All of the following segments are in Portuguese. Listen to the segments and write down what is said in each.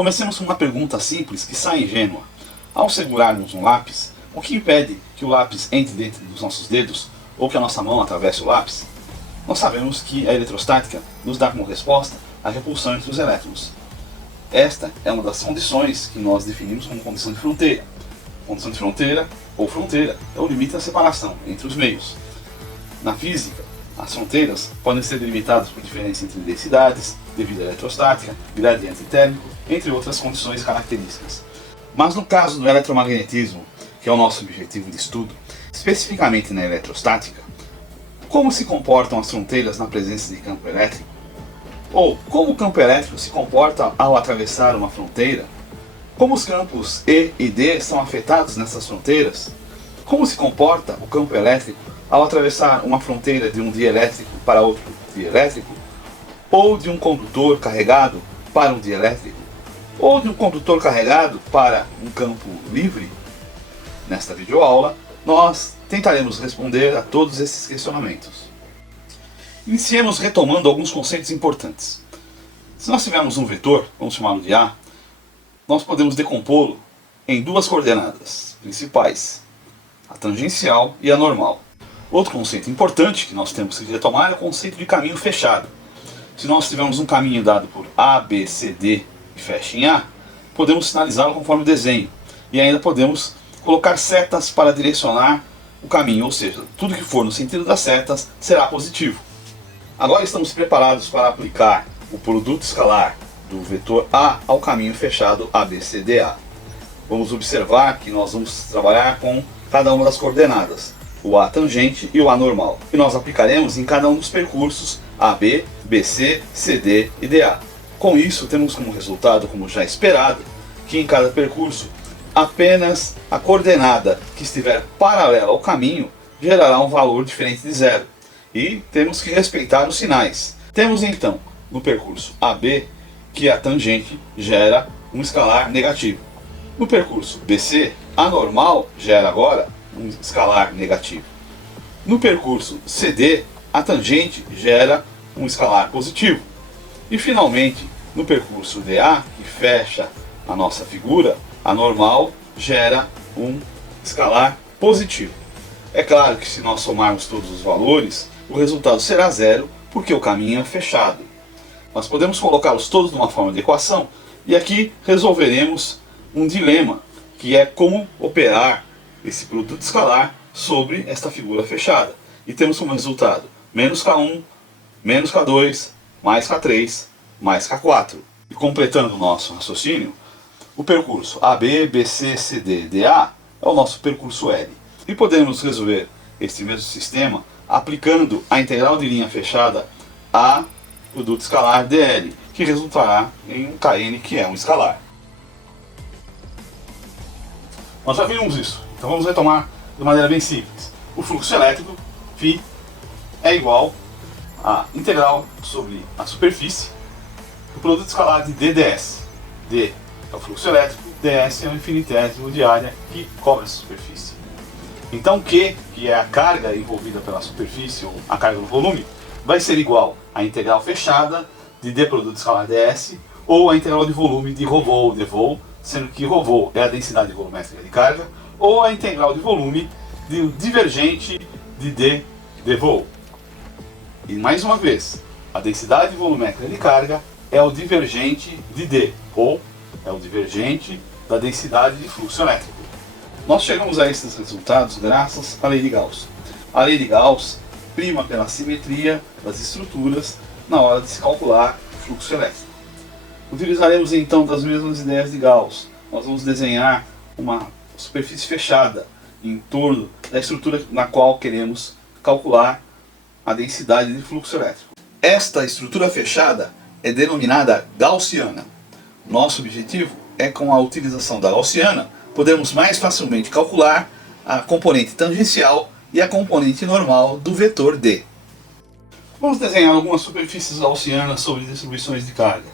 Comecemos com uma pergunta simples que sai ingênua. Ao segurarmos um lápis, o que impede que o lápis entre dentro dos nossos dedos ou que a nossa mão atravesse o lápis? Nós sabemos que a eletrostática nos dá como resposta a repulsão entre os elétrons. Esta é uma das condições que nós definimos como condição de fronteira. Condição de fronteira ou fronteira é o limite da separação entre os meios. Na física, as fronteiras podem ser delimitadas por diferença entre densidades, devido à eletrostática, gradiente térmico, entre outras condições características. Mas no caso do eletromagnetismo, que é o nosso objetivo de estudo, especificamente na eletrostática, como se comportam as fronteiras na presença de campo elétrico? Ou como o campo elétrico se comporta ao atravessar uma fronteira? Como os campos E e D são afetados nessas fronteiras? Como se comporta o campo elétrico ao atravessar uma fronteira de um dielétrico para outro dielétrico? Ou de um condutor carregado para um dielétrico? Ou de um condutor carregado para um campo livre? Nesta videoaula, nós tentaremos responder a todos esses questionamentos. Iniciemos retomando alguns conceitos importantes. Se nós tivermos um vetor, vamos chamá-lo de A, nós podemos decompô-lo em duas coordenadas principais, a tangencial e a normal. Outro conceito importante que nós temos que retomar é o conceito de caminho fechado. Se nós tivermos um caminho dado por A, B, C, D e fecha em A, podemos sinalizá-lo conforme o desenho. E ainda podemos colocar setas para direcionar o caminho, ou seja, tudo que for no sentido das setas será positivo. Agora estamos preparados para aplicar o produto escalar do vetor A ao caminho fechado ABCDA. Vamos observar que nós vamos trabalhar com cada uma das coordenadas, o A tangente e o A normal. E nós aplicaremos em cada um dos percursos AB, BC, CD e DA. Com isso, temos como resultado, como já esperado, que em cada percurso, apenas a coordenada que estiver paralela ao caminho gerará um valor diferente de zero. E temos que respeitar os sinais. Temos então, no percurso AB, que a tangente gera um escalar negativo. No percurso BC, a normal gera agora um escalar negativo. No percurso CD, a tangente gera um escalar positivo. E finalmente, no percurso DA, que fecha a nossa figura, a normal gera um escalar positivo. É claro que se nós somarmos todos os valores, o resultado será zero, porque o caminho é fechado. Nós podemos colocá-los todos numa forma de equação, e aqui resolveremos um dilema, que é como operar esse produto escalar sobre esta figura fechada. E temos como resultado menos K1, menos K2, mais K3, mais K4. E completando o nosso raciocínio, o percurso AB, BC, CD, DA é o nosso percurso L. E podemos resolver este mesmo sistema aplicando a integral de linha fechada a produto escalar dl, que resultará em um kn, que é um escalar. Nós já vimos isso, então vamos retomar de maneira bem simples. O fluxo elétrico, φ, é igual a integral sobre a superfície do produto escalar de dds. D é o fluxo elétrico, ds é o infinitésimo de área que cobre essa superfície. Então Q, que é a carga envolvida pela superfície, ou a carga do volume, vai ser igual à integral fechada de d produto escalar ds, ou a integral de volume de ρ ou dV, sendo que ρ é a densidade volumétrica de carga, ou a integral de volume do divergente de d dV. E mais uma vez, a densidade volumétrica de carga é o divergente de d, ou é o divergente da densidade de fluxo elétrico. Nós chegamos a esses resultados graças à lei de Gauss. A lei de Gauss prima pela simetria das estruturas na hora de se calcular o fluxo elétrico. Utilizaremos então das mesmas ideias de Gauss. Nós vamos desenhar uma superfície fechada em torno da estrutura na qual queremos calcular a densidade de fluxo elétrico. Esta estrutura fechada é denominada gaussiana. Nosso objetivo é, com a utilização da gaussiana, podermos mais facilmente calcular a componente tangencial e a componente normal do vetor D. Vamos desenhar algumas superfícies gaussianas sobre distribuições de carga.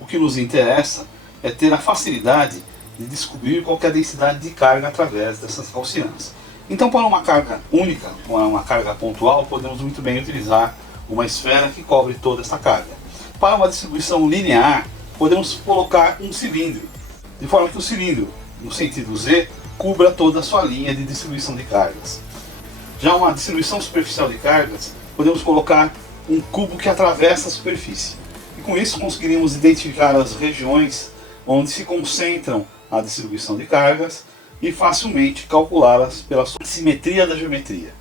O que nos interessa é ter a facilidade de descobrir qual é a densidade de carga através dessas gaussianas. Então, para uma carga única, uma carga pontual, podemos muito bem utilizar uma esfera que cobre toda essa carga. Para uma distribuição linear, podemos colocar um cilindro, de forma que o cilindro, no sentido Z, cubra toda a sua linha de distribuição de cargas. Já uma distribuição superficial de cargas, podemos colocar um cubo que atravessa a superfície. E com isso conseguiríamos identificar as regiões onde se concentram a distribuição de cargas e facilmente calculá-las pela simetria da geometria.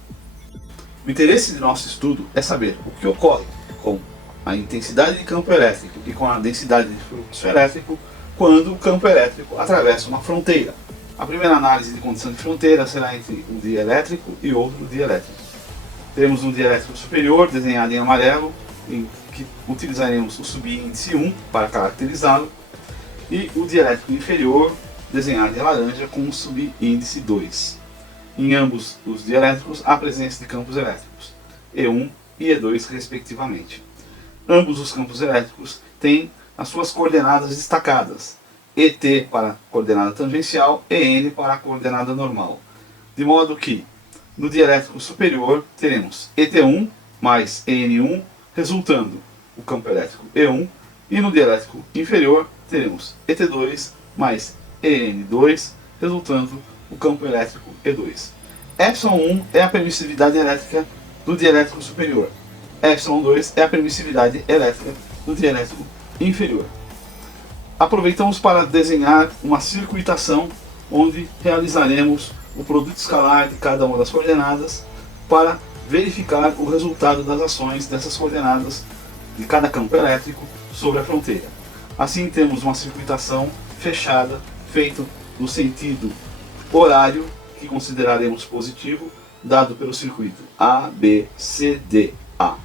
O interesse de nosso estudo é saber o que ocorre com a intensidade de campo elétrico e com a densidade de fluxo elétrico quando o campo elétrico atravessa uma fronteira. A primeira análise de condição de fronteira será entre um dielétrico e outro dielétrico. Teremos um dielétrico superior, desenhado em amarelo, em que utilizaremos o subíndice 1 para caracterizá-lo, e o dielétrico inferior, desenhado em laranja, com o subíndice 2. Em ambos os dielétricos há presença de campos elétricos, E1 e E2 respectivamente. Ambos os campos elétricos têm as suas coordenadas destacadas, ET para a coordenada tangencial e EN para a coordenada normal. De modo que, no dielétrico superior, teremos ET1 mais EN1, resultando o campo elétrico E1, e no dielétrico inferior, teremos ET2 mais EN2, resultando o campo elétrico E2. ε1 é a permissividade elétrica do dielétrico superior. ε2 é a permissividade elétrica do dielétrico inferior. Aproveitamos para desenhar uma circuitação onde realizaremos o produto escalar de cada uma das coordenadas para verificar o resultado das ações dessas coordenadas de cada campo elétrico sobre a fronteira. Assim temos uma circuitação fechada, feita no sentido horário, que consideraremos positivo, dado pelo circuito A, B, C, D, A.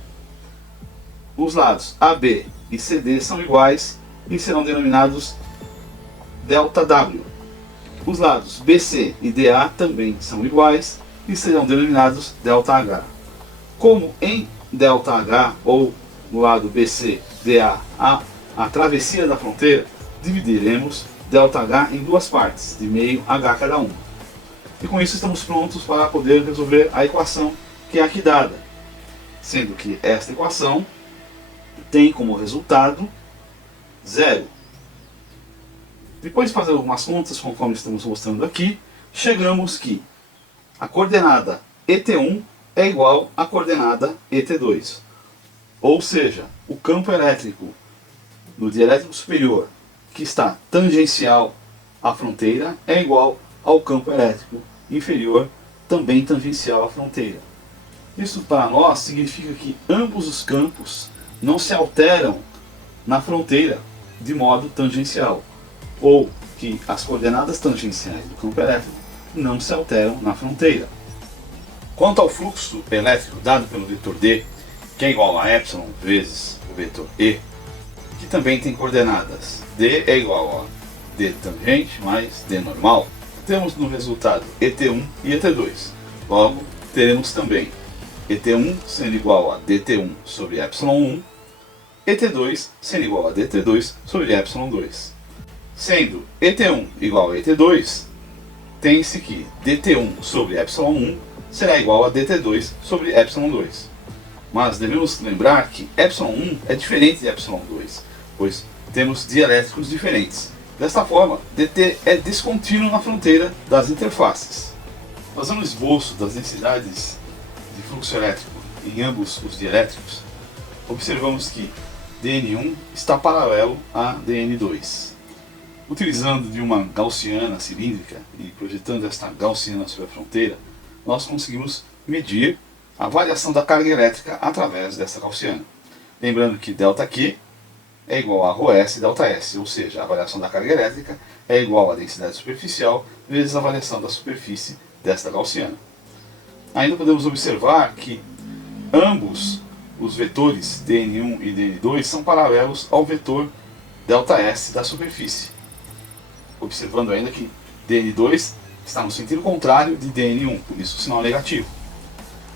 Os lados AB e CD são iguais e serão denominados ΔW. Os lados BC e DA também são iguais e serão denominados ΔH. Como em ΔH ou no lado BC, DA, a travessia da fronteira, dividiremos ΔH em duas partes, de meio H cada um. E com isso estamos prontos para poder resolver a equação que é aqui dada, sendo que esta equação tem como resultado 0. Depois de fazer algumas contas, conforme estamos mostrando aqui, chegamos que a coordenada ET1 é igual à coordenada ET2. Ou seja, o campo elétrico no dielétrico superior, que está tangencial à fronteira, é igual ao campo elétrico inferior, também tangencial à fronteira. Isso para nós significa que ambos os campos não se alteram na fronteira de modo tangencial, ou que as coordenadas tangenciais do campo elétrico não se alteram na fronteira. Quanto ao fluxo elétrico dado pelo vetor D, que é igual a ε vezes o vetor E, que também tem coordenadas D é igual a D tangente mais D normal, temos no resultado ET1 e ET2. Logo, teremos também ET1 sendo igual a DT1 sobre ε1, ET2 sendo igual a DT2 sobre ε2. Sendo ET1 igual a ET2, tem-se que DT1 sobre ε1 será igual a DT2 sobre ε2. Mas devemos lembrar que ε1 é diferente de ε2, pois temos dielétricos diferentes. Desta forma, dt é descontínuo na fronteira das interfaces. Fazendo o esboço das densidades de fluxo elétrico em ambos os dielétricos, observamos que dN1 está paralelo a dN2. Utilizando de uma gaussiana cilíndrica e projetando esta gaussiana sobre a fronteira, nós conseguimos medir a variação da carga elétrica através dessa gaussiana. Lembrando que ΔQ é igual a ρS ΔS, ou seja, a variação da carga elétrica é igual à densidade superficial vezes a variação da superfície desta gaussiana. Ainda podemos observar que ambos os vetores dN1 e dN2 são paralelos ao vetor ΔS da superfície. Observando ainda que dN2 está no sentido contrário de dN1, por isso o sinal é negativo.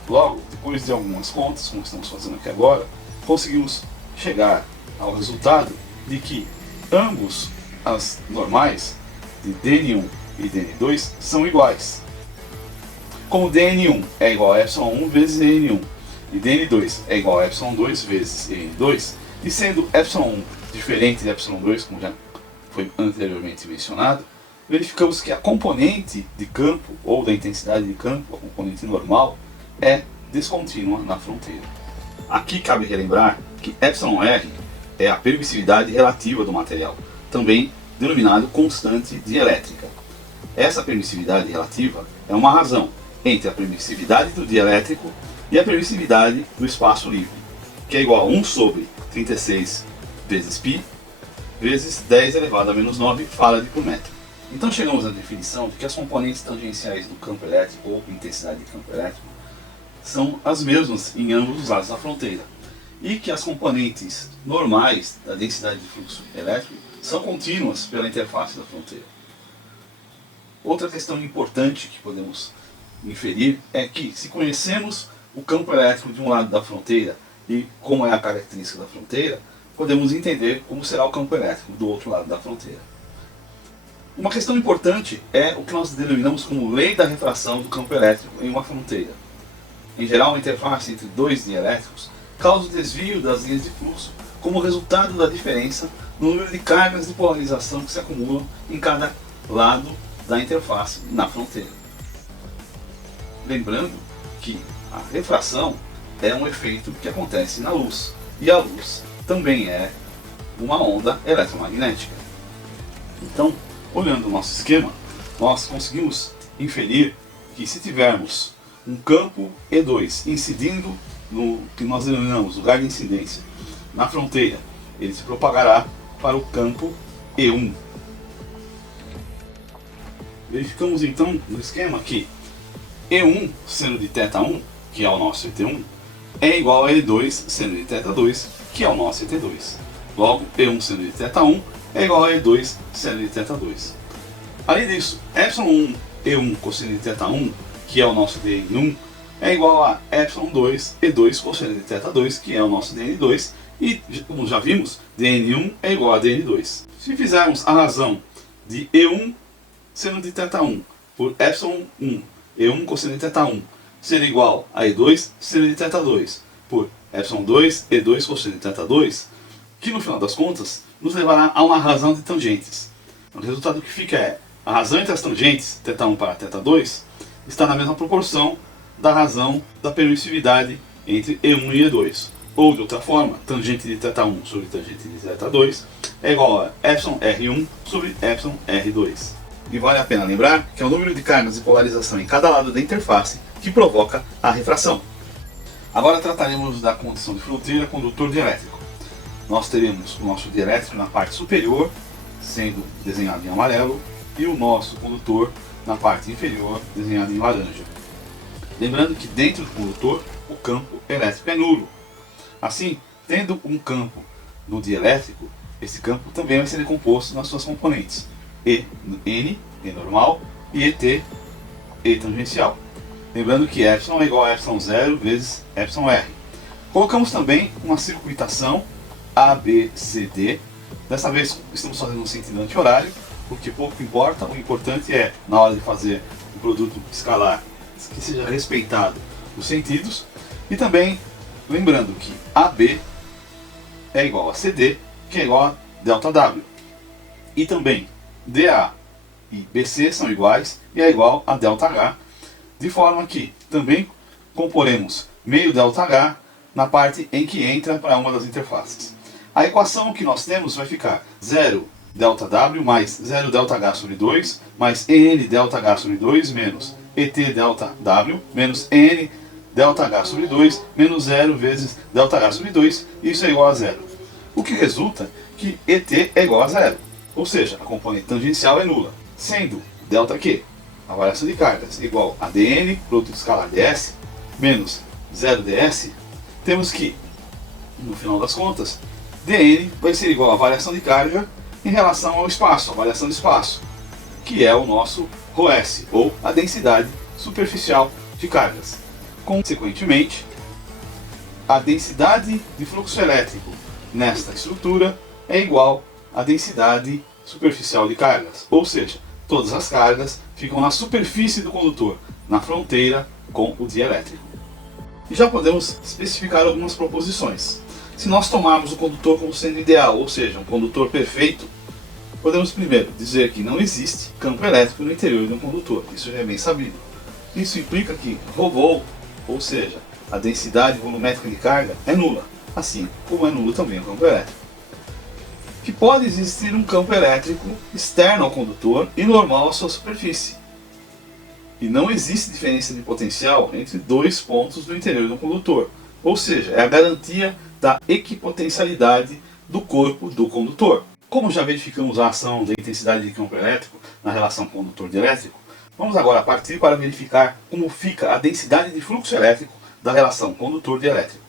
Logo, depois de algumas contas, como estamos fazendo aqui agora, conseguimos chegar ao resultado de que ambos as normais de dN1 e dN2 são iguais. Como dN1 é igual a ε1 vezes dN1 e dN2 é igual a ε2 vezes dN2, E sendo ε1 diferente de ε2, como já foi anteriormente mencionado, verificamos que a componente de campo, ou da intensidade de campo, a componente normal, é descontínua na fronteira. Aqui cabe relembrar que εr é a permissividade relativa do material, também denominado constante dielétrica. Essa permissividade relativa é uma razão entre a permissividade do dielétrico e a permissividade do espaço livre, que é igual a 1 sobre 36 vezes π vezes 10 elevado a menos 9 farad por metro. Então chegamos à definição de que as componentes tangenciais do campo elétrico ou intensidade de campo elétrico são as mesmas em ambos os lados da fronteira e que as componentes normais da densidade de fluxo elétrico são contínuas pela interface da fronteira. Outra questão importante que podemos inferir é que, se conhecemos o campo elétrico de um lado da fronteira e como é a característica da fronteira, podemos entender como será o campo elétrico do outro lado da fronteira. Uma questão importante é o que nós denominamos como lei da refração do campo elétrico em uma fronteira. Em geral, a interface entre dois dielétricos causa o desvio das linhas de fluxo como resultado da diferença no número de cargas de polarização que se acumulam em cada lado da interface na fronteira. Lembrando que a refração é um efeito que acontece na luz, e a luz também é uma onda eletromagnética. Então, olhando o nosso esquema, nós conseguimos inferir que se tivermos um campo E2 incidindo no que nós denominamos lugar de incidência na fronteira, ele se propagará para o campo E1. Verificamos então no esquema que E1 seno de θ1, que é o nosso ET1, é igual a E2 seno de θ2, que é o nosso ET2. Logo, E1 seno de θ1 é igual a E2 seno de θ2. Além disso, ε1 E1 cosseno de θ1, que é o nosso dn1, é igual a ε2 E2 cosseno de θ2, que é o nosso dn2, e, como já vimos, dn1 é igual a dn2. Se fizermos a razão de E1 seno de θ1 por ε1 E1 cosseno de θ1 ser igual a E2 seno de θ2 por ε2 E2 cosseno de θ2, que no final das contas nos levará a uma razão de tangentes. O resultado que fica é a razão entre as tangentes θ1 para θ2 está na mesma proporção da razão da permissividade entre E1 e E2. Ou de outra forma, tangente de θ1 sobre tangente de θ2 é igual a εr1 sobre εr2. E vale a pena lembrar que é o número de cargas de polarização em cada lado da interface que provoca a refração. Agora trataremos da condição de fronteira condutor dielétrico. Nós teremos o nosso dielétrico na parte superior, sendo desenhado em amarelo, e o nosso condutor na parte inferior, desenhado em laranja. Lembrando que dentro do condutor, o campo elétrico é nulo. Assim, tendo um campo no dielétrico, esse campo também vai ser decomposto nas suas componentes N, E normal, e ET, E tangencial. Lembrando que ε é igual a ε0 vezes εr. Colocamos também uma circuitação ABCD. Dessa vez estamos fazendo no sentido anti-horário, porque pouco importa, o importante é, na hora de fazer um produto escalar, que seja respeitado os sentidos. E também lembrando que AB é igual a CD, que é igual a ΔW. E também DA e BC são iguais e é igual a ΔH, de forma que também comporemos meio ΔH na parte em que entra para uma das interfaces. A equação que nós temos vai ficar 0 ΔW mais 0 ΔH sobre 2 mais EN ΔH sobre 2 menos ET ΔW menos EN ΔH sobre 2 menos 0 vezes ΔH sobre 2, isso é igual a 0. O que resulta que ET é igual a 0, ou seja, a componente tangencial é nula, sendo ΔQ, a variação de cargas, igual a dN, produto escalar ds, menos 0ds, temos que, no final das contas, dN vai ser igual a variação de carga em relação ao espaço, a variação de espaço, que é o nosso ρS, ou a densidade superficial de cargas. Consequentemente, a densidade de fluxo elétrico nesta estrutura é igual à densidade superficial de cargas, ou seja, todas as cargas ficam na superfície do condutor, na fronteira com o dielétrico. E já podemos especificar algumas proposições. Se nós tomarmos o condutor como sendo ideal, ou seja, um condutor perfeito, podemos primeiro dizer que não existe campo elétrico no interior de um condutor. Isso já é bem sabido. Isso implica que ρ, ou seja, a densidade volumétrica de carga, é nula, assim como é nulo também o campo elétrico. Que pode existir um campo elétrico externo ao condutor e normal à sua superfície. E não existe diferença de potencial entre dois pontos do interior do condutor, ou seja, é a garantia da equipotencialidade do corpo do condutor. Como já verificamos a ação da intensidade de campo elétrico na relação condutor-dielétrico, vamos agora partir para verificar como fica a densidade de fluxo elétrico da relação condutor-dielétrico.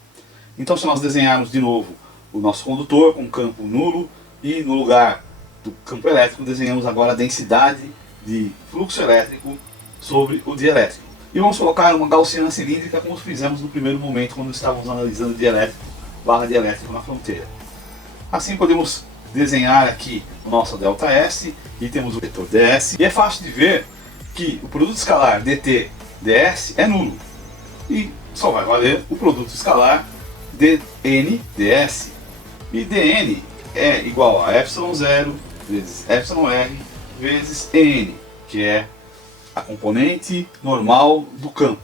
Então, se nós desenharmos de novo o nosso condutor com campo nulo e no lugar do campo elétrico desenhamos agora a densidade de fluxo elétrico sobre o dielétrico. E vamos colocar uma gaussiana cilíndrica como fizemos no primeiro momento quando estávamos analisando dielétrico barra dielétrico na fronteira. Assim podemos desenhar aqui o nosso ΔS e temos o vetor ds. E é fácil de ver que o produto escalar dt ds é nulo. E só vai valer o produto escalar dn ds. E dn é igual a ε0 vezes εr vezes n, que é a componente normal do campo.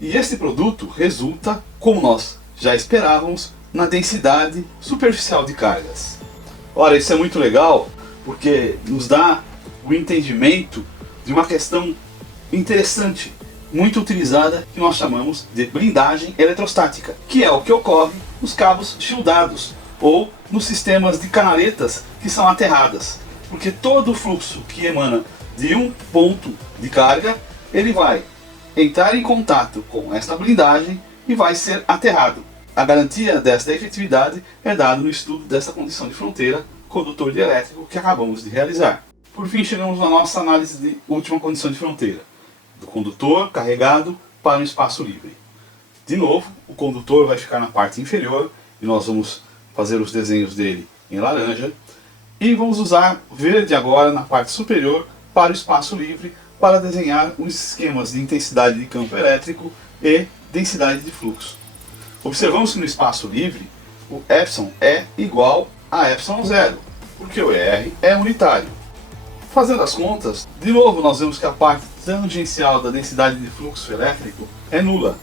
E esse produto resulta, como nós já esperávamos, na densidade superficial de cargas. Ora, isso é muito legal porque nos dá o entendimento de uma questão interessante, muito utilizada, que nós chamamos de blindagem eletrostática, que é o que ocorre nos cabos shieldados ou nos sistemas de canaletas que são aterradas, porque todo o fluxo que emana de um ponto de carga, ele vai entrar em contato com esta blindagem e vai ser aterrado. A garantia desta efetividade é dada no estudo desta condição de fronteira condutor dielétrico que acabamos de realizar. Por fim, chegamos na nossa análise de última condição de fronteira, do condutor carregado para um espaço livre. De novo, o condutor vai ficar na parte inferior e nós vamos fazer os desenhos dele em laranja e vamos usar verde agora na parte superior para o espaço livre para desenhar os esquemas de intensidade de campo elétrico e densidade de fluxo. Observamos que no espaço livre o epsilon é igual a ε0, porque o R é unitário. Fazendo as contas, de novo nós vemos que a parte tangencial da densidade de fluxo elétrico é nula.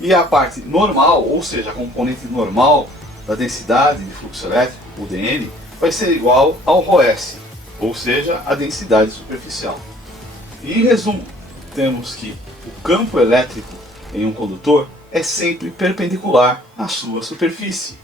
E a parte normal, ou seja, a componente normal da densidade de fluxo elétrico, o dN, vai ser igual ao ρS, ou seja, a densidade superficial. E em resumo, temos que o campo elétrico em um condutor é sempre perpendicular à sua superfície.